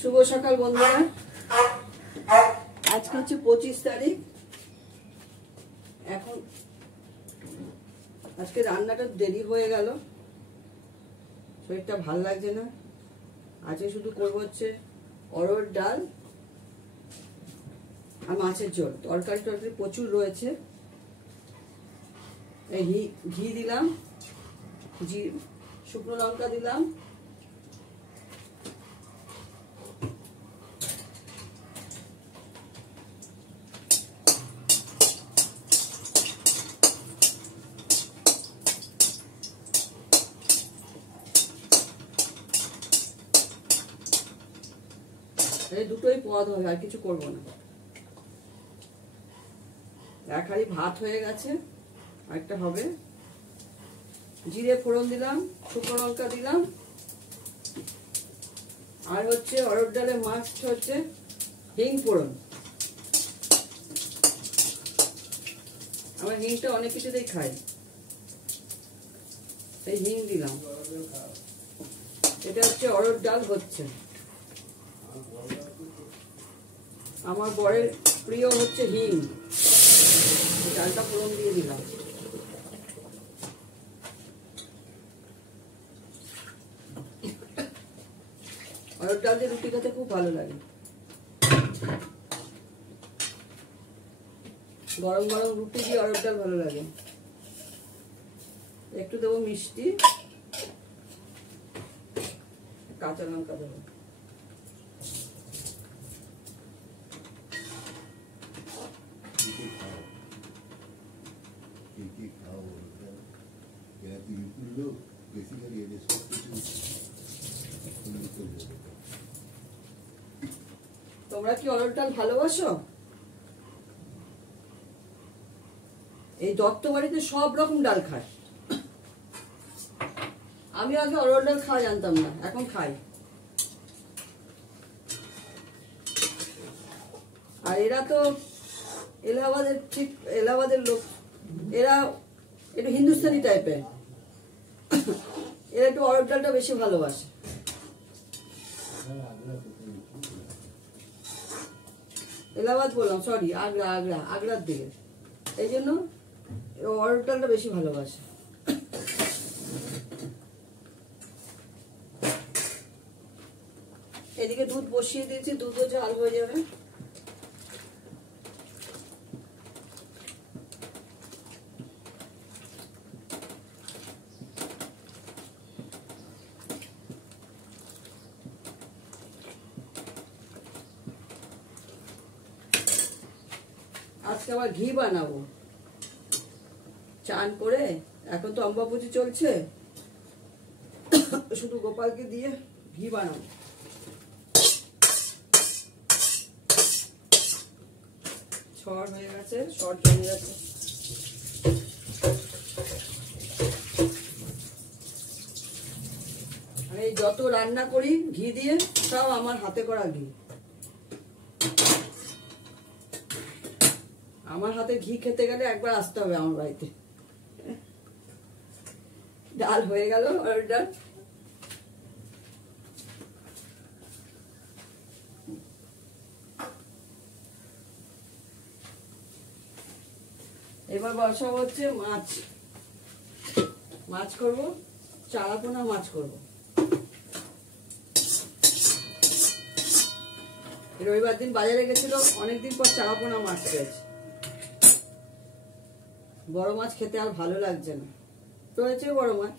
শুভ সকাল বন্ধুরা। আজকে হচ্ছে 25 তারিখ। এখন আজকে রান্নাটা দেরি হয়ে গেল, শরীরটা ভাল লাগছে না। আজকে শুধু করবো হচ্ছে অরহর ডাল আর মাছের ঝোল। তরকারি প্রচুর রয়েছে। ঘি দিলাম, শুকনো লঙ্কা দিলাম, দুটোই পদ হবে, আর কিছু করবো না। এক হাঁড়ি ভাত হয়ে গেছে, আরেকটা হবে। জিরে ফোড়ন দিলাম, শুকনো লঙ্কা দিলাম, আর হচ্ছে অরহর ডালে মাছ হচ্ছে হিং ফোড়ন। আমরা হিংটা অনেক কিছুতেই খাই, এই হিং দিলাম। এটা হচ্ছে অরহর ডাল হচ্ছে। আমার বরের প্রিয় হচ্ছে হিং, ডালটা ফোড়ন দিয়ে দিলাম। অরহর ডাল দিয়ে রুটি খেতে খুব ভালো লাগে। গরম গরম রুটি দিয়ে অরহর ডাল ভালো লাগে। একটু দেবো মিষ্টি, কাঁচা লঙ্কা দেবো। তোমরা কি অরহর ডাল ভালোবাসো? এই দত্ত বাড়িতে সব রকম ডাল খায়। আমি আগে অরহর ডাল খাওয়া জানতাম না, এখন খাই। আর এরা তো এলাহাবাদের লোক, এরা একটু হিন্দুস্তানি টাইপের, এরা একটু অরহর ডালটা বেশি ভালোবাসে। এলাহাবাদ বললাম, সরি, আগ্রার দিকে, এই জন্য অরহর ডালটা বেশি ভালোবাসে। এদিকে দুধ বসিয়ে দিয়েছি, দুধও ঝাল হয়ে যাবে। আজকে আবার ঘি বানাবো চান করে। এখন তো অম্বাবুচি চলছে, শুধু গোপালকে দিয়ে ঘি বানাবো। শর্ট হয়ে গেছে, শর্ট জমে গেছে। আমি যত রান্না করি ঘি দিয়ে, সব আমার হাতে করা ঘি। আমার হাতে ঘি খেতে গেলে একবার আসতে হবে আমার বাড়িতে। ডাল হয়ে গেল, অরহর ডাল। এবার বসাবো হচ্ছে মাছ করব, চারাপোনা মাছ করব। রবিবার দিন বাজারে গেছিল, অনেকদিন পর চারাপোনা মাছ পেয়েছে। বড় মাছ খেতে আর ভালো লাগছে না, রয়েছে বড় মাছ।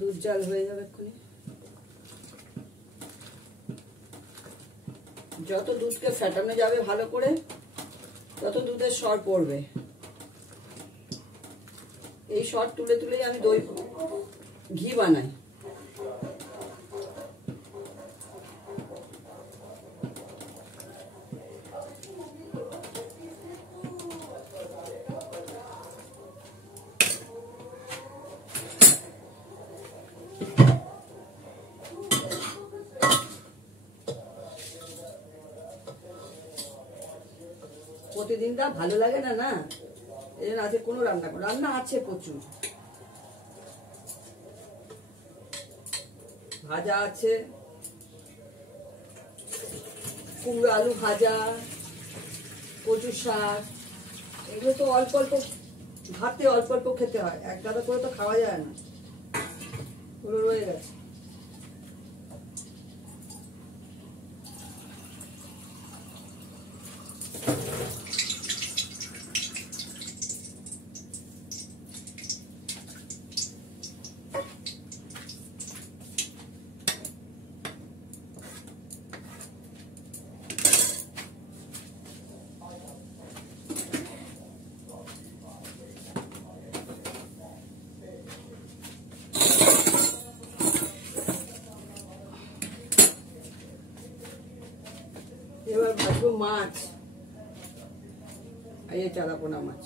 দুধ জাল হয়ে যাবে এক্ষুনি। যত দুধকে ফেটানো যাবে ভালো করে, তত দুধের সর পড়বে। এই সর তুলে তুলেই আমি ঘি বানাই। প্রতিদিনটা ভালো লাগে না, না এই জন্য আজকে কোনো রান্না আছে প্রচুর, ভাজা আছে, কুমড়ো আলু ভাজা, কচু শাক, এগুলো তো অল্প অল্প ভাতে অল্প অল্প খেতে হয়, এক গাদা করে তো খাওয়া যায় না, পুরো রয়ে গেছে। এবার ভাজবো মাছ, এই চারাপোনা মাছ।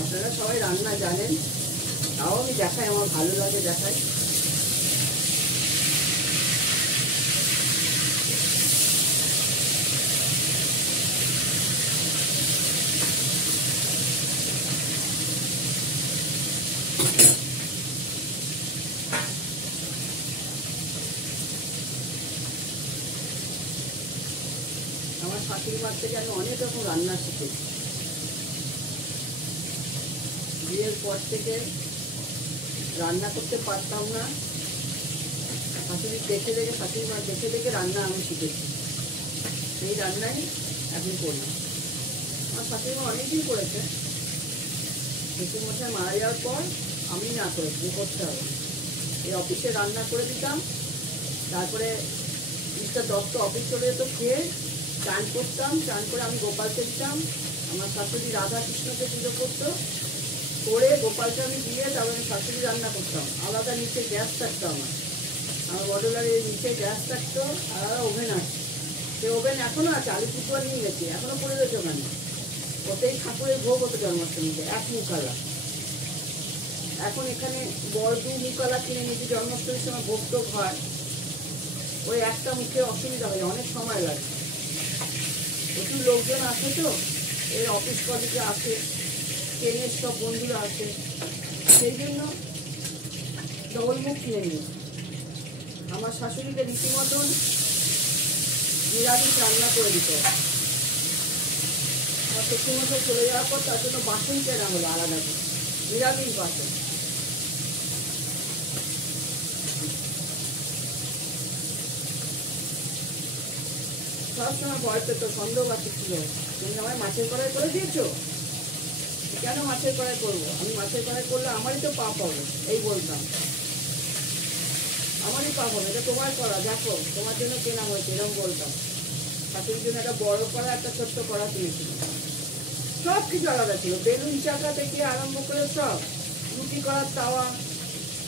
আপনারা সবাই রান্না জানেন, তাও আমি দেখাই, আমার ভালো লাগে দেখাই। আমার শাশুড়ি মার থেকে আমি অনেক রকম রান্না শিখেছি। বিয়ের পর থেকে রান্না করতে পারতাম না, শাশুড়ি দেখে দেখে, শাশুড়ি মা দেখে দেখে রান্না আমি শিখেছি, সেই রান্নাই এখন করি। আমার শাশুড়ি মা অনেকদিন করেছে, শ্বশুরমশাই মারা যাওয়ার পর আমি না করেছি, করতে হবে। এই অফিসে রান্না করে দিতাম, তারপরে 10টা অফিস চলে যেত, খেয়ে চান করতাম, চান করে আমি গোপালকে দিতাম। আমার শাশুড়ি রাধা কৃষ্ণকে পুজো করতো, করে গোপালকে আমি দিয়ে তারপরে আমি শাশুড়ি রান্না করতাম। আলাদা নিচে গ্যাস থাকতো, আমার বড়লারের নিচে গ্যাস থাকতো, আলাদা ওভেন আছে। সেই ওভেন এখনো আছে, আলু পুতুয়া নিয়ে গেছি, এখনো পড়ে রয়েছে ওখানে। ওতেই ঠাকুরের ভোগ হতো জন্মাষ্টমীতে, 1 মুখালা। এখন এখানে বড় 2 মুখালা কিনে নিয়েছি, জন্মাষ্টমীর সময় ভোগ টোগ হয়। ওই একটা মুখে অসুবিধা হয়, অনেক সময় লাগে, প্রচুর লোকজন আসে তো, এর অফিস কলিগে আসে, ট্রেনের সব বন্ধুরা আসে, সেই জন্য ডবল মুখ কিনে নিয়েছি। আমার শাশুড়িকে রীতিমতন নিরামিষ রান্না করে দিতে হবে। আমার শ্বশুরমশাই চলে যাওয়ার পর তার জন্য বাসন কেনা হলো আলাদা করে, নিরামিষ বাসন। সবসময় ভয় পেত, সন্দেহ বাকি ছিল, তুমি আমায় মাছের কড়াই করে দিয়েছো, কেন মাছের কড়াই করবো? আমি মাছের কড়াই করলে আমারই তো পাপ হবে, এই বলতাম, আমারই পাপ হবে, এটা তোমার করা, দেখো তোমার জন্য কেনা হয়েছে, এরকম বলতাম। শাশুড়ির জন্য একটা বড় কড়া, একটা ছোট্ট কড়া কিনেছিল, সব কিছু আলাদা ছিল, বেলুন চাকা থেকে আরম্ভ করে সব, রুটি করার তাওয়া,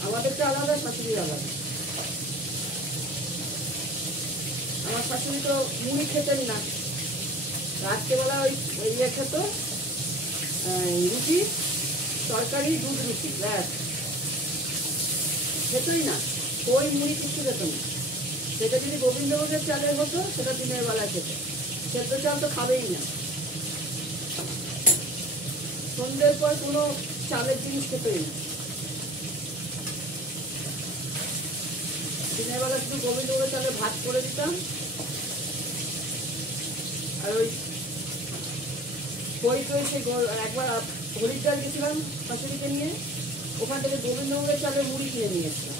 আমাদেরটা আলাদা, শাশুড়ির আলাদা। আমার শাশুড়ি তো মুড়ি খেতেন না, রাত্রেবেলা ওই ইয়ে খেত, রুটি তরকারি, দুধ রুটি, ব্যাস, খেতই না, ওই মুড়ি কিছু খেত না। সেটা যদি গোবিন্দভোগের চালের হতো সেটা দিনের বেলা খেত, সেদ্ধ চাল তো খাবেই না। সন্ধ্যের পর কোনো চালের জিনিস খেতেই না, দিনের বেলা শুধু গোবিন্দভোগের চালে ভাত করে দিতাম। আর ওই খই টই, সেই একবার হরিদ্বার গেছিলাম শাশুড়িকে নিয়ে, ওখান থেকে গোবিন্দভোগের চালের মুড়ি কিনে নিয়ে এসেছিলাম,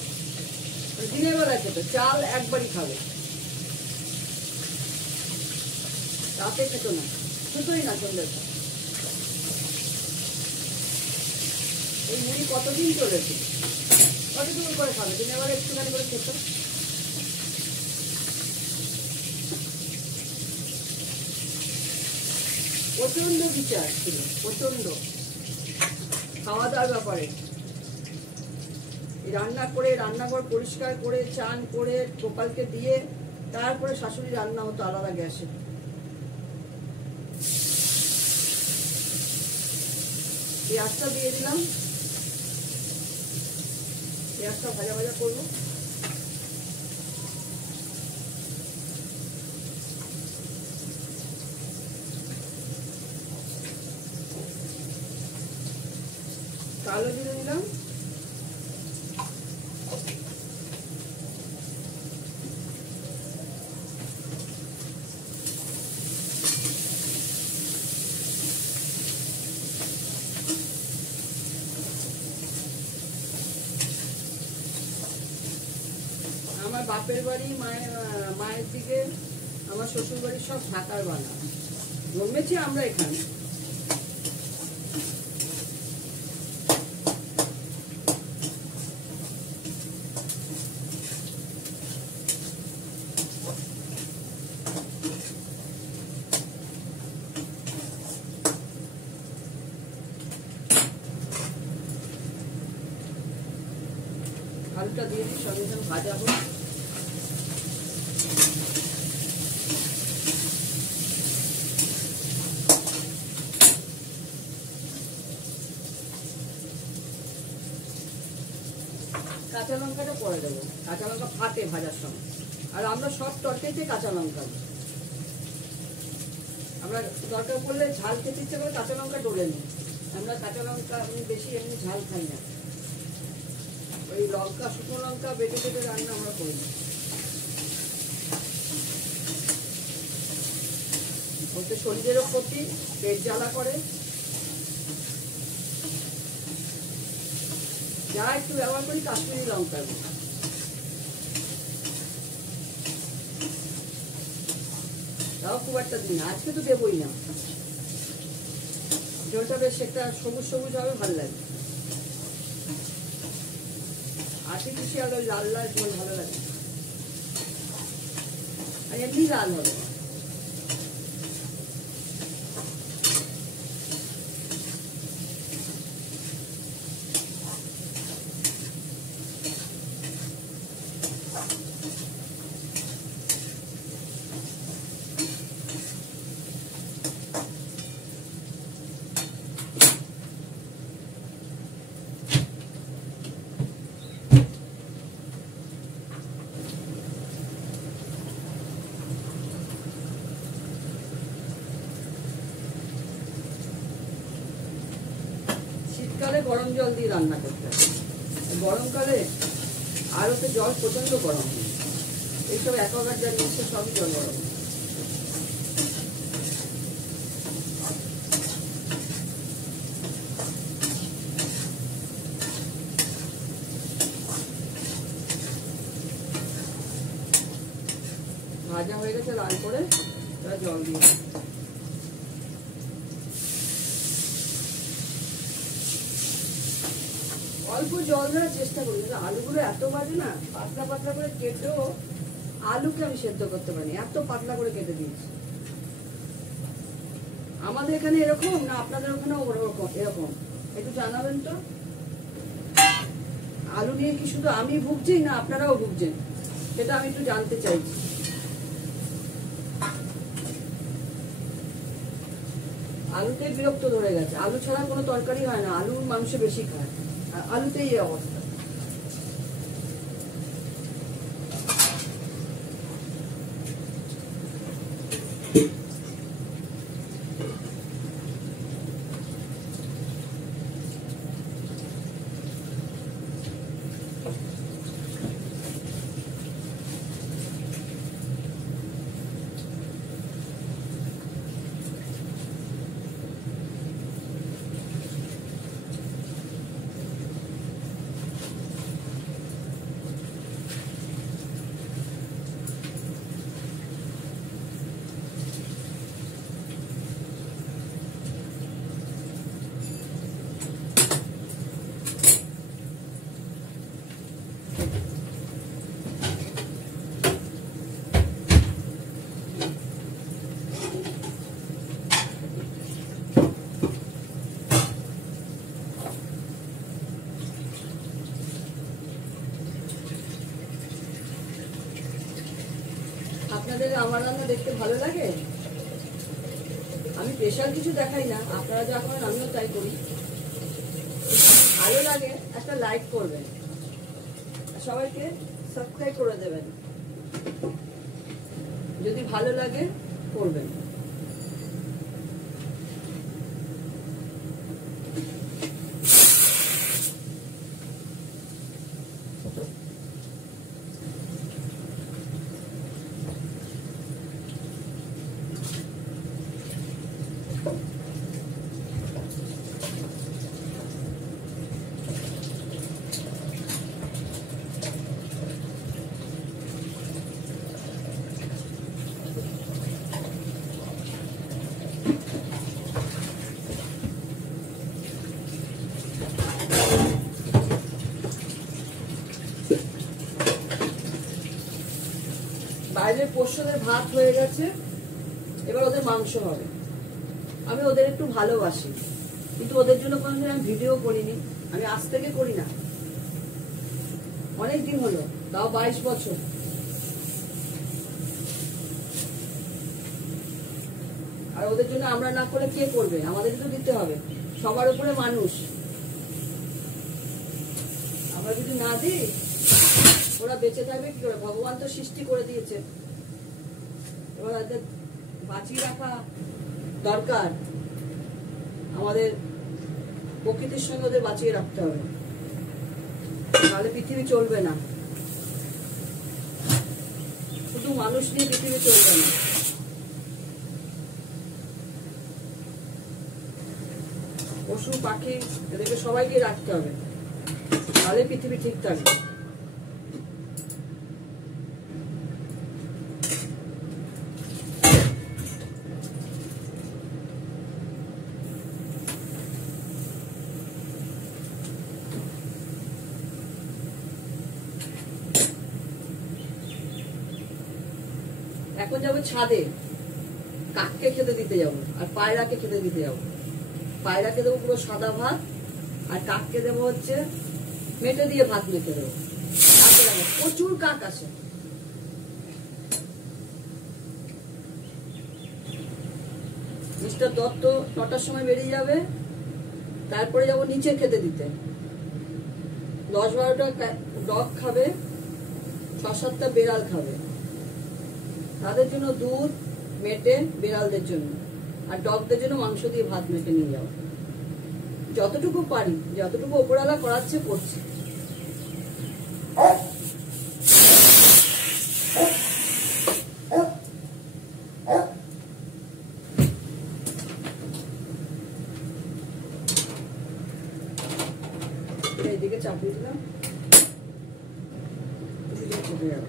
দিনের বেলা খেত, চাল একবারই খাবে, রাতে খেত না, শুধুই না সন্ধ্যের পর। এই মুড়ি কতদিন চলেছে, কতটুকু করে খাবে, দিনের বেলা একটুখানি করে খেত। প্রচন্ড বিচার ছিল, প্রচন্ড খাওয়া দাওয়ার ব্যাপারে। রান্না করে, রান্নাঘর পরিষ্কার করে, চান করে, গোপালকে দিয়ে তারপরে শাশুড়ি রান্না হতো আলাদা গ্যাসে। পেঁয়াজটা দিয়ে দিলাম, পেঁয়াজটা ভাজা ভাজা করবো। কালো জিরে দিলাম, আমার বাপের বাড়ি, মায়ের দিকে, আমার শ্বশুর বাড়ি সব ঢাকার বানা, জন্মেছি আমরা এখানে। আলুটা দিয়ে দিই, সঙ্গে সঙ্গে ভাজা হোক। কাঁচা লঙ্কাটা পরে দেবো, কাঁচা লঙ্কা ফাটে ভাজার সময়, আর আমরা সব তরকারিতে কাঁচা লঙ্কা দিই। আমরা দরকার পড়লে ঝাল খেতে ইচ্ছে করে কাঁচা লঙ্কা ডলে নিই, আমরা কাঁচা লঙ্কা বেশি এমনি ঝাল খাই না, ওই লঙ্কা, শুকনো লঙ্কা বেটে বেটে রান্না আমরা করি না। ওতে শরীরেরও ক্ষতি, পেট জ্বালা করে, যা একটু ব্যবহার করি কাশ্মীরি লঙ্কা, তাও খুব একটা দিন, আজকে তো দেবই না, ঝোলটা বেশ একটা সবুজ সবুজ হবে, ভালো লাগে। আর্টিফিশিয়াল ওই লাল লাল ঝোল ভালো লাগে, আর এমনি লাল হবে। শীতকালে গরম জল দিয়ে রান্না করতে হবে, গরমকালে আরও তো জল প্রচন্ড গরম, এইসব অ্যাকোয়াগার্ড যা নিচ্ছে সবই জল গরম। ভাজা হয়ে গেছে লাল করে, জল দিয়ে অল্প জল দেওয়ার চেষ্টা করি, আলুগুলো এত বাজে না, পাতলা পাতলা করে কেটেও আলুকে আমি সেদ্ধ করতে পারি, এত পাতলা করে কেটে দিয়েছি। আমাদের এখানে এরকম না আপনাদের ওখানেও এরকম? একটু জানাবেন তো। আলু নিয়ে কি শুধু আমি ভুগছি না আপনারাও ভুগছেন, সেটা আমি একটু জানতে চাইছি। আলুতে বিরক্ত ধরে গেছে, আলু ছাড়া কোনো তরকারি হয় না, আলু মাংস বেশি খায়, আর আলুতেই এই অবস্থা। আপনাদের আমার রান্না দেখতে ভালো লাগে? আমি স্পেশাল কিছু দেখাই না, আপনারা যা করেন আমিও তাই করি। ভালো লাগে একটা লাইক করবেন, সবাইকে সাবস্ক্রাইব করে দেবেন, যদি ভালো লাগে করবেন। বাইরের পোষ্যদের ভাত হয়ে গেছে, এবার ওদের মাংস হবে। আমি ওদের একটু ভালোবাসি, কিন্তু ওদের জন্য কোনোদিন আমি ভিডিও করিনি, আমি আজ থেকে করি না, অনেক দিন হলো, তাও 22 বছর। আর ওদের জন্য আমরা না করলে কে করবে? আমাদের তো দিতে হবে, সবার উপরে মানুষ। আমরা যদি না দিই ওরা বেঁচে থাকবে কি করে? ভগবান তো সৃষ্টি করে দিয়েছে, এবার ওদের বাঁচিয়ে রাখা দরকার। আমাদের প্রকৃতির সঙ্গে ওদের বাঁচিয়ে রাখতে হবে, তাহলে পৃথিবী চলবে না। শুধু মানুষ নিয়ে পৃথিবী চলবে না। পশু পাখি এদেরকে সবাইকে রাখতে হবে, তাহলে পৃথিবী ঠিক থাকবে। এখন যাবো ছাদে, কাককে খেতে দিতে যাবো আর পায়রাকে খেতে দিতে যাবো। পায়রাকে দেবো পুরো সাদা ভাত, আর কাককে দেবো হচ্ছে মেটে দিয়ে ভাত মেখে দেবো। কাকে দেবো, প্রচুর কাক আসে। মিস্টার দত্ত 9টার সময় বেরিয়ে যাবে, তারপরে যাবো নিচে খেতে দিতে। 10-12টা ডগ খাবে, 6-7টা বেড়াল খাবে। তাদের জন্য দুধ মেটে, বেড়ালদের জন্য, আর ডগদের জন্য মাংস দিয়ে ভাত মেখে নিয়ে যাওয়া। যতটুকু পারি, যতটুকু ওপরওয়ালা করাচ্ছে করছি। এদিকে চাপিয়ে দিলাম, চেপে যাবে।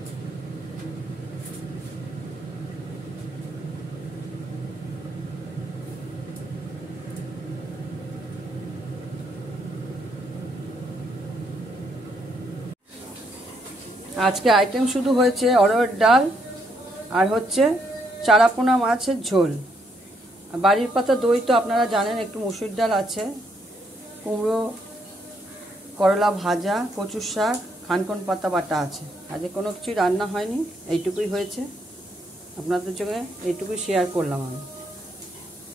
আজকে আইটেম শুধু হয়েছে অরহর ডাল আর হচ্ছে চারাপোনা মাছের ঝোল। বাড়ির পাতা দই তো আপনারা জানেন, একটু মুসুর ডাল আছে, কুমড়ো করলা ভাজা, কচুর শাক, খানকন পাতা বাটা আছে। আজকে কোনো কিছুই রান্না হয়নি, এইটুকুই হয়েছে। আপনাদের সঙ্গে এইটুকুই শেয়ার করলাম আমি।